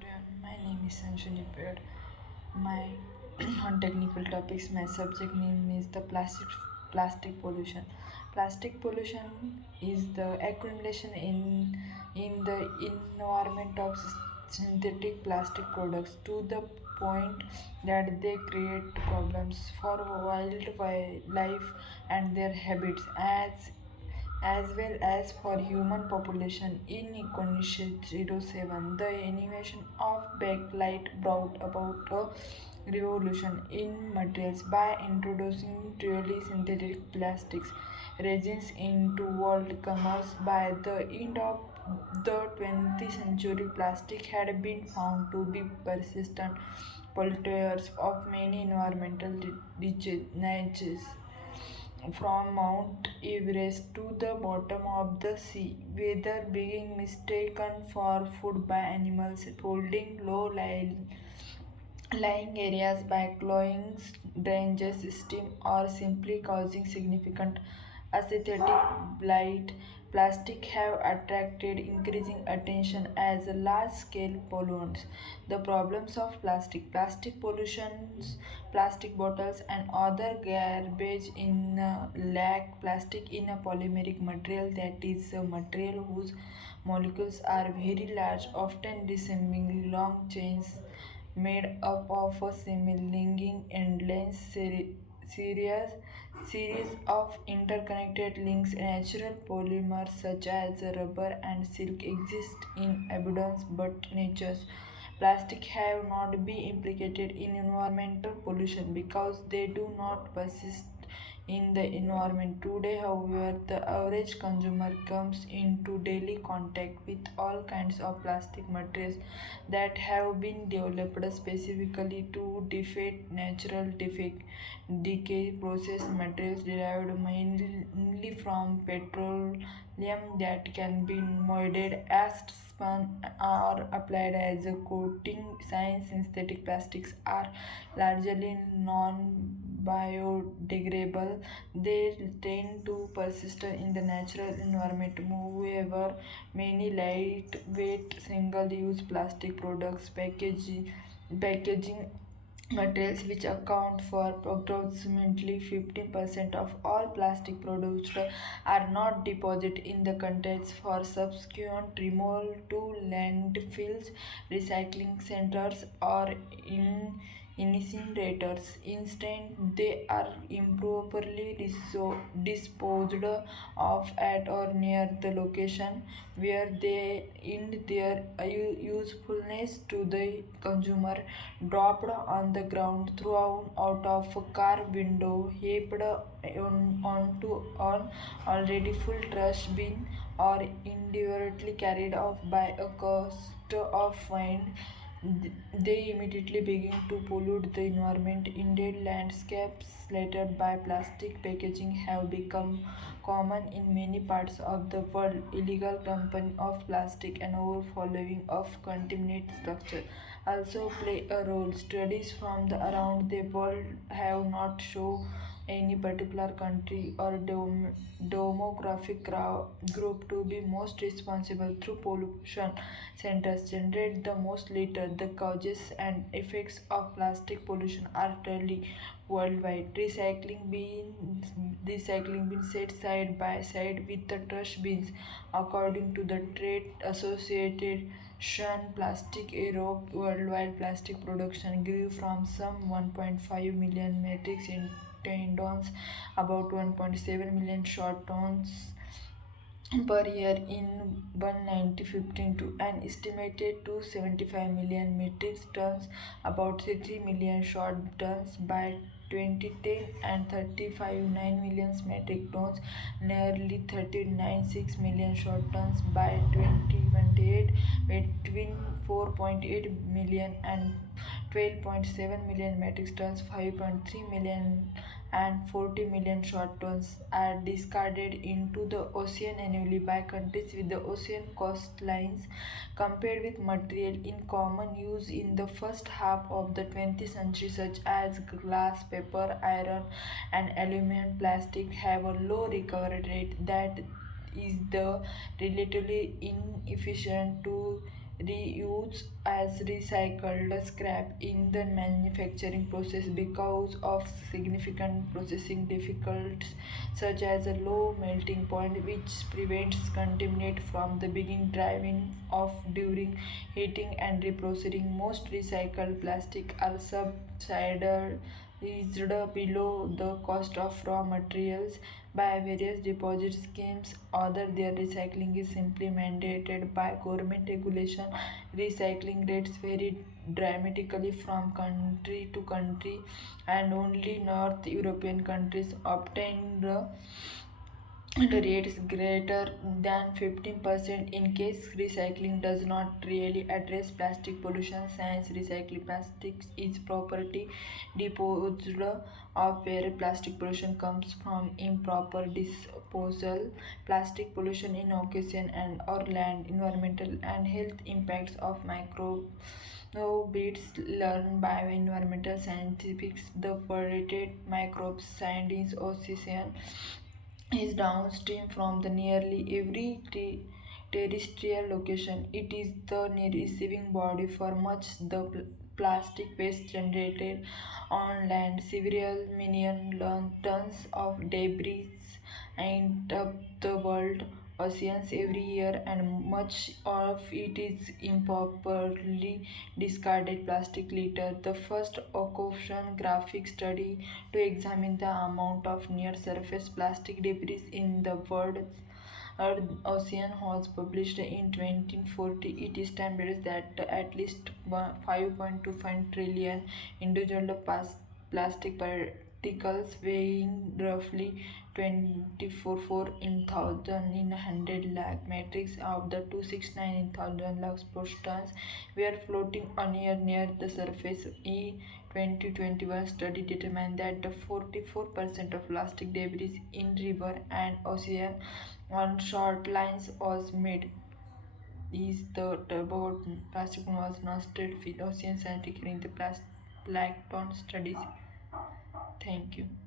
everyone, my name is Sanjuni Ped. My on technical topics, my subject name is the plastic pollution. Plastic pollution is the accumulation in the environment of synthetic plastic products to the point that they create problems for wildlife and their habits as well as for human population. In 1907, the invention of bakelite brought about a revolution in materials by introducing truly synthetic plastics resins into world commerce. By the end of the 20th century, plastic had been found to be persistent polluters of many environmental niches, from Mount Everest to the bottom of the sea, whether being mistaken for food by animals, polluting lying areas by clogging drainage system, or simply causing significant aesthetic blight. Plastic have attracted increasing attention as a large-scale pollutants. The problems of plastic pollutions, plastic bottles and other garbage in lack plastic in a polymeric material, that is a material whose molecules are very large, often resembling long chains made up of a seemingly endless series of interconnected links. Natural polymers such as rubber and silk exist in abundance, but nature's plastic have not been implicated in environmental pollution because they do not persist in the environment. Today, however, the average consumer comes into daily contact with all kinds of plastic materials that have been developed specifically to defeat natural decay process. Materials derived mainly from petroleum that can be molded as spun or applied as a coating. Science synthetic plastics are largely non-biodegradable. They tend to persist in the natural environment. Moreover, many lightweight single-use plastic products packaging materials, which account for approximately 15% of all plastic produced, are not deposited in the containers for subsequent removal to landfills, recycling centers, or incinerators. Instead, they are improperly disposed of at or near the location where they end their usefulness to the consumer, dropped on the ground, thrown out of a car window, heaped onto an already full trash bin, or inadvertently carried off by a gust of wind. They immediately begin to pollute the environment. Indeed, landscapes littered by plastic packaging have become common in many parts of the world. Illegal dumping of plastic and overflowing of contaminated structure also play a role. Studies from around the world have not shown any particular country or demographic group to be most responsible through pollution. Centers generate the most litter. The causes and effects of plastic pollution are truly worldwide. Recycling bins set side by side with the trash bins. According to the Trade Association, Plastic Europe worldwide plastic production grew from some 1.5 million metric tons, about 1.7 million short tons per year in 1915, to an estimated 275 million metric tons, about 3 million short tons by 2010, and 35.9 million metric tons, nearly 39.6 million short tons by 2028. Between 4.8 million and 12.7 million metric tons, 5.3 million and 40 million short tons are discarded into the ocean annually by countries with the ocean coastlines. Compared with material in common use in the first half of the 20th century, such as glass, paper, iron, and aluminum, plastic have a low recovery rate that is the relatively inefficient to reuse as recycled scrap in the manufacturing process because of significant processing difficulties such as a low melting point which prevents contaminant from the beginning driving off during heating and reprocessing. Most recycled plastic are subsidized is below the cost of raw materials by various deposit schemes. Other their recycling is simply mandated by government regulation. Recycling rates vary dramatically from country to country, and only North European countries obtain the rates greater than 15% in case recycling does not really address plastic pollution. Since recycling plastics is property disposed of where plastic pollution comes from improper disposal. Plastic pollution in ocean and or land environmental and health impacts of microbeads learned by environmental scientists. The polluted microbes found in ocean is downstream from the nearly every terrestrial location. It is the receiving body for much the plastic waste generated on land. Several million tons of debris end up the world oceans every year, and much of it is improperly discarded plastic litter. The first oceanographic study to examine the amount of near surface plastic debris in the world's ocean was published in 1940. It estimates that at least 5.25 trillion individual plastic particles weighing roughly 24 in thousand in 100 lakh metrics of the 269 in thousand lakh tons were floating on air near the surface. A 2021 study determined that the 44% of plastic debris in river and ocean on short lines was made is the about plastic was not with ocean scientific in the plankton studies. Thank you.